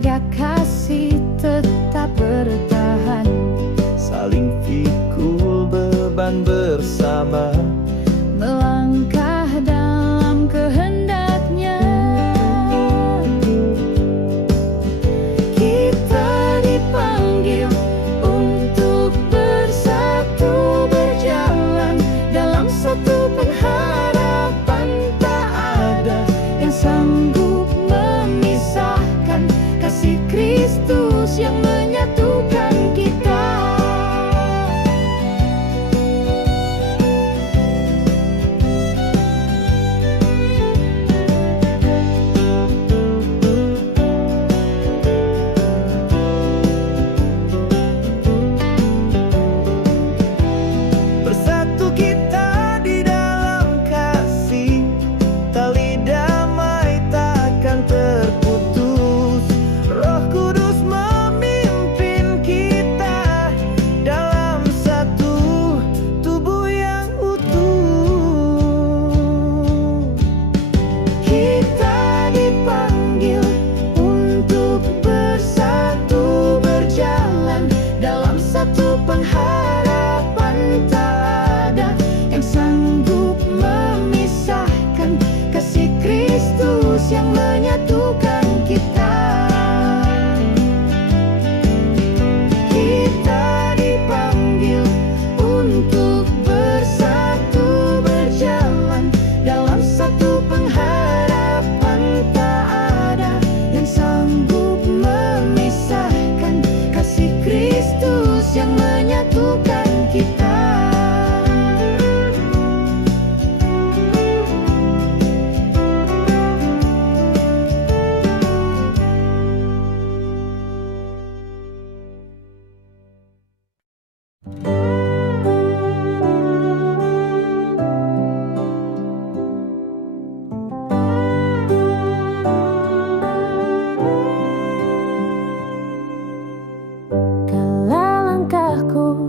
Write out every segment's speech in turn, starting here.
jaga kasih tetap bertahan, saling pikul beban bersama, melangkah dalam kehendaknya. Kita dipanggil untuk bersatu, berjalan dalam satu pengharapan. Tak ada yang sanggup memisahkan kasih Kristus yang menyatukan kita. bersatu kita di dalam kasih, tali damai takkan terputus. Roh Kudus memimpin kita dalam satu tubuh yang utuh. Kita dipanggil untuk bersatu, berjalan dalam satu pengharapan. Tak ada yang sanggup memisahkan kasih Kristus yang menyatukan kita. Kita dipanggil untuk bersatu, berjalan dalam satu pengharapan. Tak ada yang sanggup memisahkan kasih Kristus yang menyatukan kita. Kala langkahku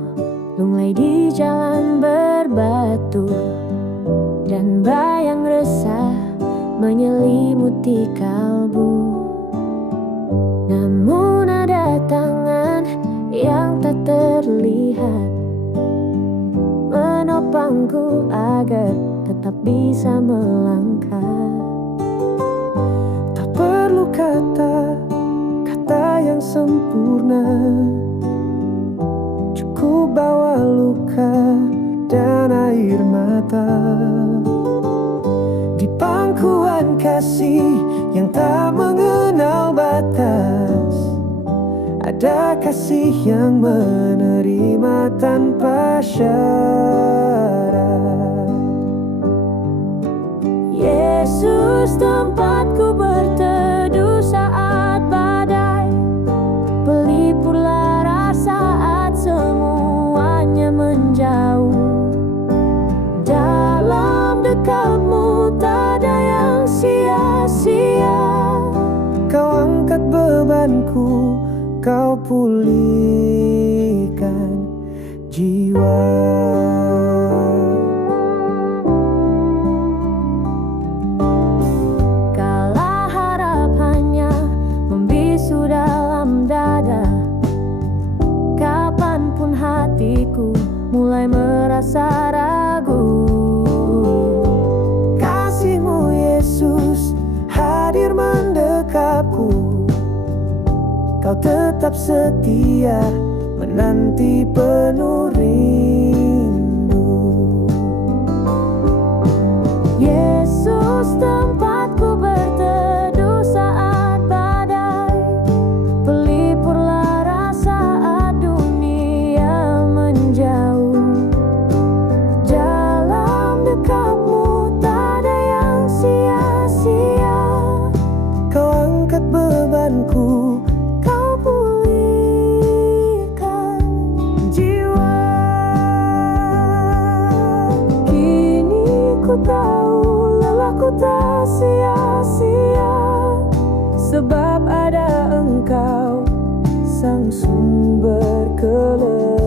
lunglai di jalan berbatu, dan bayang resah menyelimuti kalbu. Namun ada tangan yang tak terlihat menopangku agar tetap bisa melangkah. Tak perlu kata-kata yang sempurna, cukup bawa luka dan air mata. Di pangkuan kasih yang tak mengenal batas, ada kasih yang menerima tanpa syarat. Yesus, tempatku berteduh saat badai, pelipurlah rasa saat semuanya menjauh. Dalam dekatmu tak ada yang sia-sia. Kau angkat bebanku, kau pulihkan jiwa. Kala harap hanya membisu dalam dada, kapanpun hatiku mulai merasa ragu. Kasih-Mu Yesus hadir mendekapku, Kau tetap setia menanti penuh rindu. Yesus, tempatku berteduh saat badai, pelipurlah rasa saat dunia menjauh. Dalam dekatmu tak ada yang sia-sia. Kau angkat bebanku, Kau pulihkan jiwa. Kini ku tahu lelahku tak sia-sia, sebab ada Engkau, sang sumber kelegaan.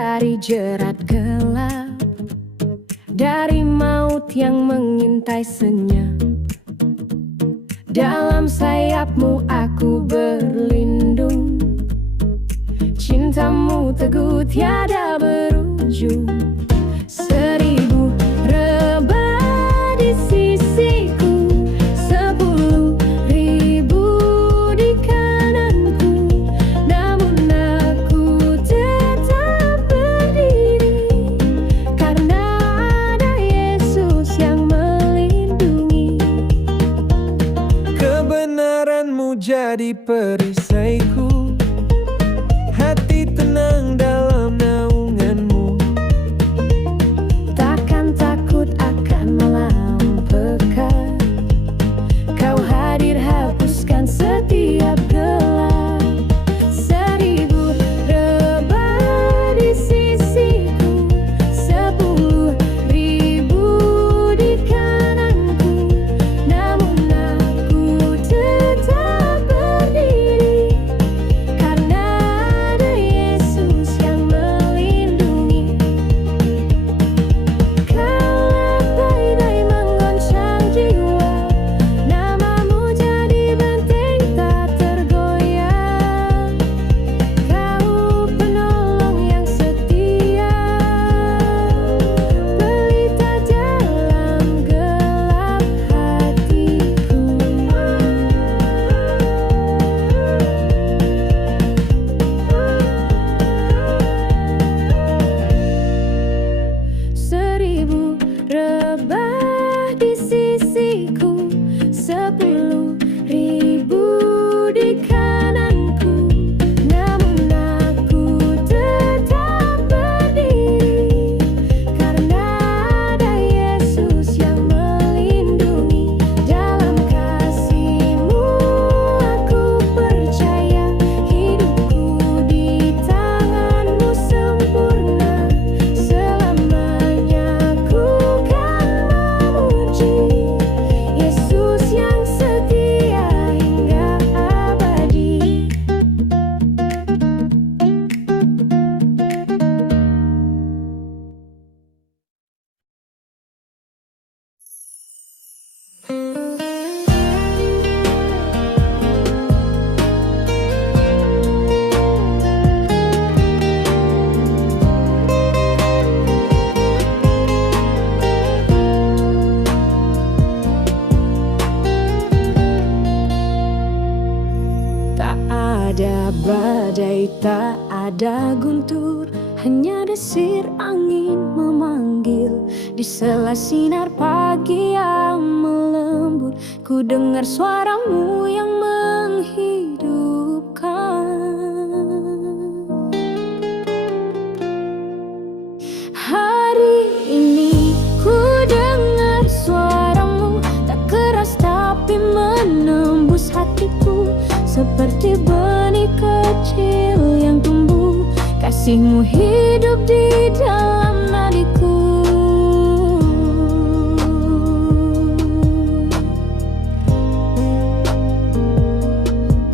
dari jerat gelap, dari maut yang mengintai senyap. Dalam sayapmu aku berlindung, cintamu teguh tiada berujung. 1000 rebah di sisiku, 10.000 di kananku, namun aku tetap berdiri karena ada Yesus yang melindungi. Kebenaranmu jadi perisaiku, hati tenang dalam naunganmu. Takkan takut akan malam pekat, kau hadir hapuskan setiap gelap. 1000 rebah di sisiku, 10.000 di kananku, namun aku tetap berdiri karena ada Yesus yang melindungi. Kalau badai menggoncang jiwa, namamu jadi benteng tak tergoyah. Kau penolong yang setia, pelita dalam gelap hatiku. 1000 rebah di sisiku, 10.000 di kananku, namun aku tetap berdiri karena ada Yesus yang melindungi. Dalam kasih-Mu aku percaya, hidupku di tangan-Mu sempurna. Selamanya ku kan memuji Yesus yang setia hingga abadi. Tak ada badai, tak ada guntur, hanya desir angin memanggil. Di sela sinar pagi yang melembut, ku dengar suara-Mu yang menghidupkan. Hari ini ku dengar suara-Mu, tak keras tapi menembus hatiku. Seperti benih kecil yang tumbuh, kasih-Mu hidup di dalam nadiku.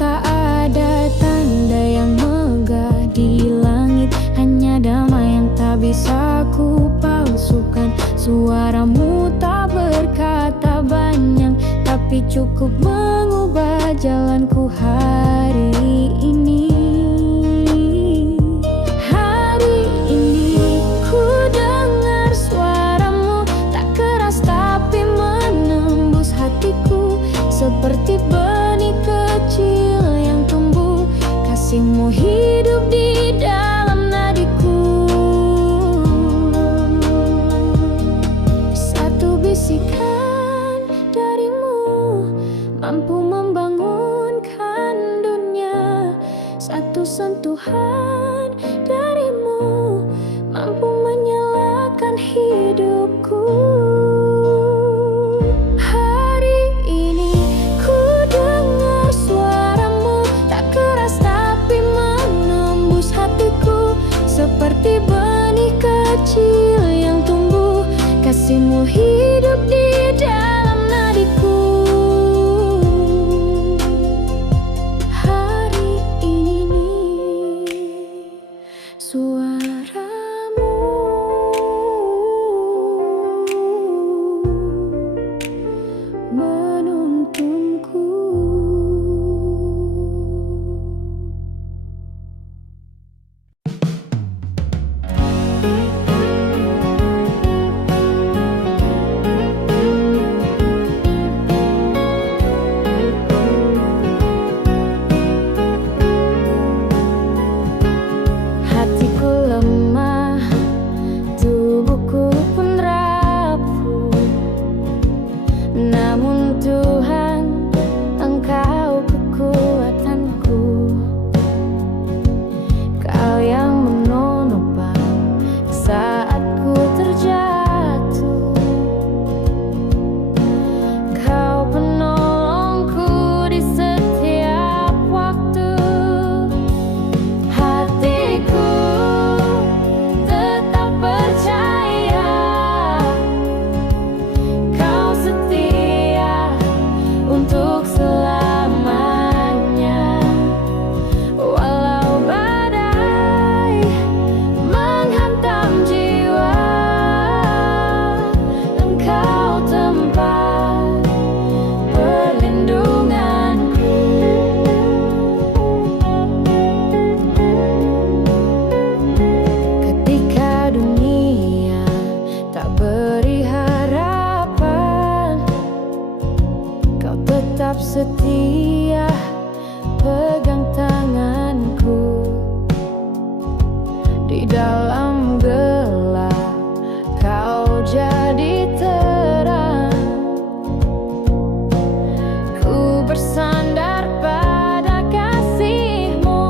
Tak ada tanda yang megah di langit, hanya damai yang tak bisa ku palsukan. Suara-Mu tak berkata banyak, tapi cukup mengubah jalanku hari ini. Hari ini ku dengar suara-Mu, tak keras tapi menembus hatiku. Seperti benih kecil yang tumbuh, kasih-Mu hidup di dalam nadiku. Satu bisikan dari-Mu mampu membangunkan dunia. Satu sentuhan dari-Mu mampu menyalakan hidupku. Hari ini ku dengar suara-Mu, tak keras tapi menembus hatiku. Seperti benih kecil yang tumbuh, kasih-Mu hidup di dalam nadiku. Hari ini suara percaya kau setia untuk selamanya. Walau badai menghantam jiwa, engkau tempat perlindunganku. Ketika dunia tak beri harapan, kau tetap setia pegang tanganku. Di dalam gelap kau jadi terang, ku bersandar pada kasih-Mu.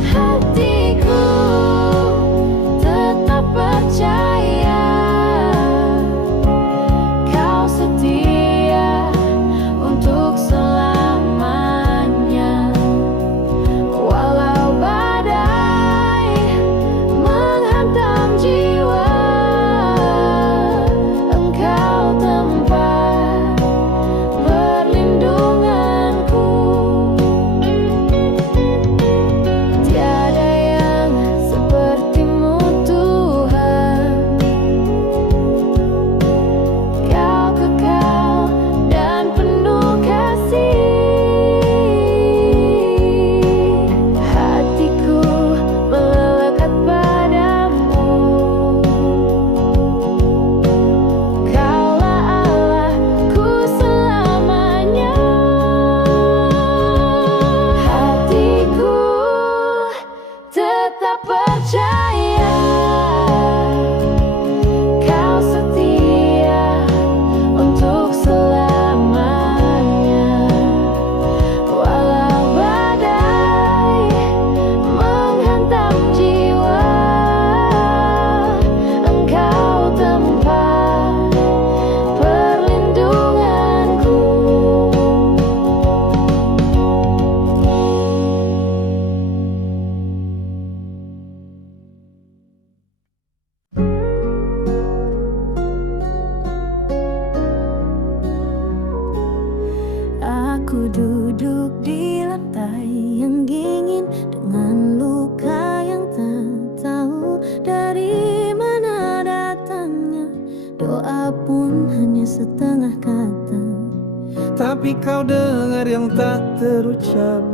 Hatiku tetap percaya kau setia untuk selamanya. Walau badai menghantam jiwa, engkau tempat perlindunganku. Tiada yang seperti-Mu Tuhan, kau kekal dan penuh kasih. Hatiku melekat padamu, Kaulah Allahku selamanya. Hatiku tetap percaya kau setia untuk selamanya. Walau badai menghantam jiwa, engkau tempat perlindunganku. Aku duduk di lantai yang dingin dengan luka yang tak tahu dari mana datangnya. Doa pun hanya setengah kata. Tapi kau dengar yang tak terucap.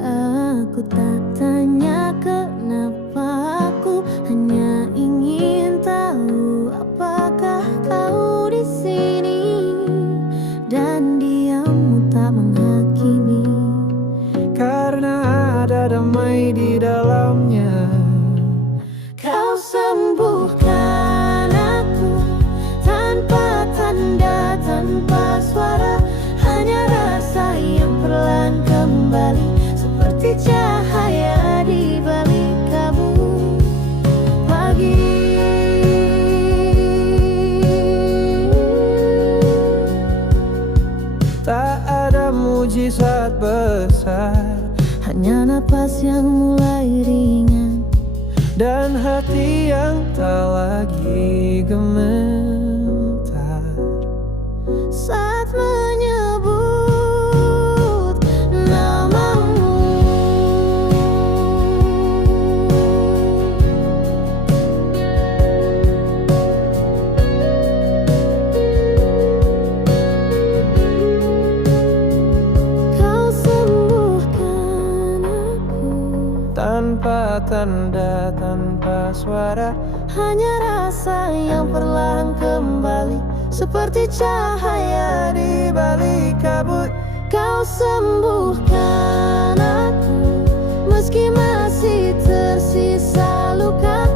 Aku tak tanya kenapa, aku hanya ingin tahu apakah kau di sini. Dan diammu tak menghakimi, Karena ada damai di dalamnya. kau sembuhkan aku tanpa tanda, tanpa suara. Hanya rasa yang perlahan kembali, seperti cahaya di balik kabut pagi. Tak ada mujizat besar, Hanya napas yang mulai ringan, dan hati yang tak lagi gemetar. saat menyebut namamu. Kau sembuhkan aku Tanpa tanda, tanpa suara. hanya rasa yang perlahan kembali, seperti cahaya di balik kabut. Kau sembuhkan aku meski masih tersisa luka.